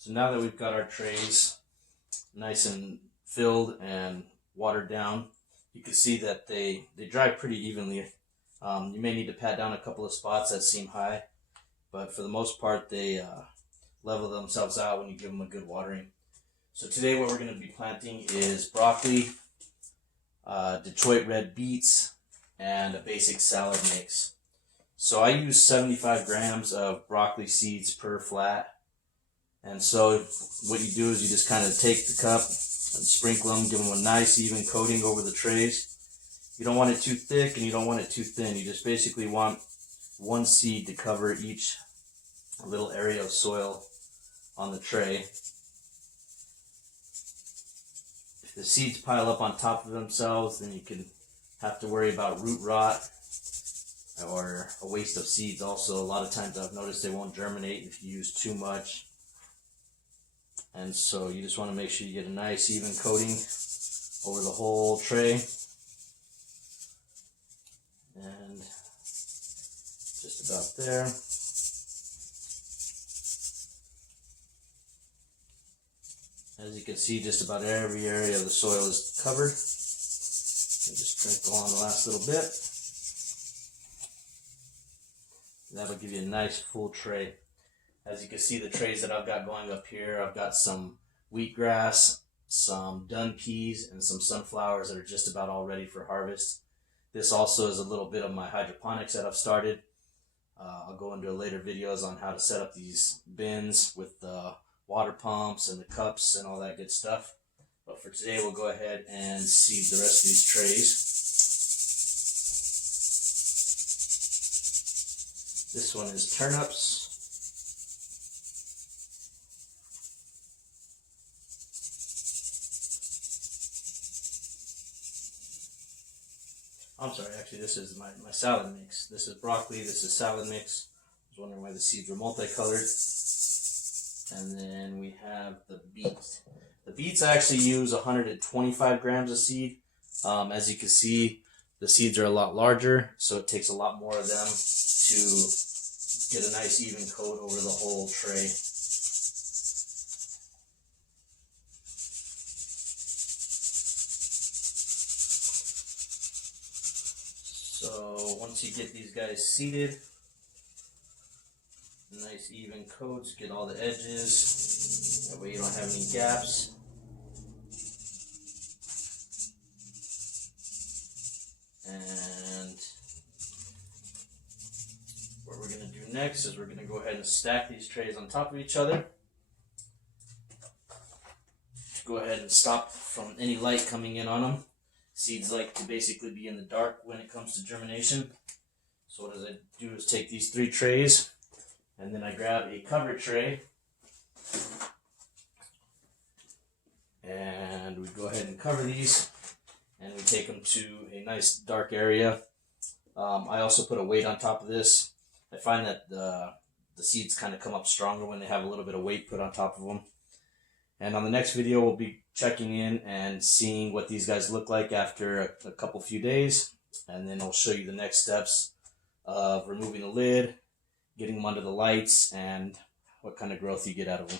So now that we've got our trays nice and filled and watered down, you can see that they dry pretty evenly. You may need to pat down a couple of spots that seem high, but for the most part they level themselves out when you give them a good watering. So today what we're going to be planting is broccoli, Detroit red beets, and a basic salad mix. So I use 75 grams of broccoli seeds per flat. And so what you do is you just kind of take the cup and sprinkle them, give them a nice even coating over the trays. You don't want it too thick and you don't want it too thin. You just basically want one seed to cover each little area of soil on the tray. If the seeds pile up on top of themselves, then you can have to worry about root rot or a waste of seeds. Also, a lot of times I've noticed they won't germinate if you use too much. And so you just want to make sure you get a nice even coating over the whole tray. And just about there. As you can see, just about every area of the soil is covered. And just sprinkle on the last little bit. That'll give you a nice full tray. As you can see, the trays that I've got going up here, I've got some wheatgrass, some dun peas, and some sunflowers that are just about all ready for harvest. This also is a little bit of my hydroponics that I've started. I'll go into later videos on how to set up these bins with the water pumps and the cups and all that good stuff. But for today, we'll go ahead and seed the rest of these trays. This one is turnips. I'm sorry, actually this is my salad mix. This is broccoli, this is salad mix. I was wondering why the seeds were multicolored. And then we have the beets. The beets I actually use 125 grams of seed. As you can see, the seeds are a lot larger, so it takes a lot more of them to get a nice even coat over the whole tray. So once you get these guys seeded, nice even coats, get all the edges, that way you don't have any gaps. And what we're going to do next is we're going to go ahead and stack these trays on top of each other. Go ahead and stop from any light coming in on them. Seeds like to basically be in the dark when it comes to germination. So what I do is take these 3 trays, and then I grab a cover tray, and we go ahead and cover these, and we take them to a nice dark area. I also put a weight on top of this. I find that the seeds kind of come up stronger when they have a little bit of weight put on top of them. And on the next video, we'll be checking in and seeing what these guys look like after a few days. And then I'll show you the next steps of removing the lid, getting them under the lights, and what kind of growth you get out of them.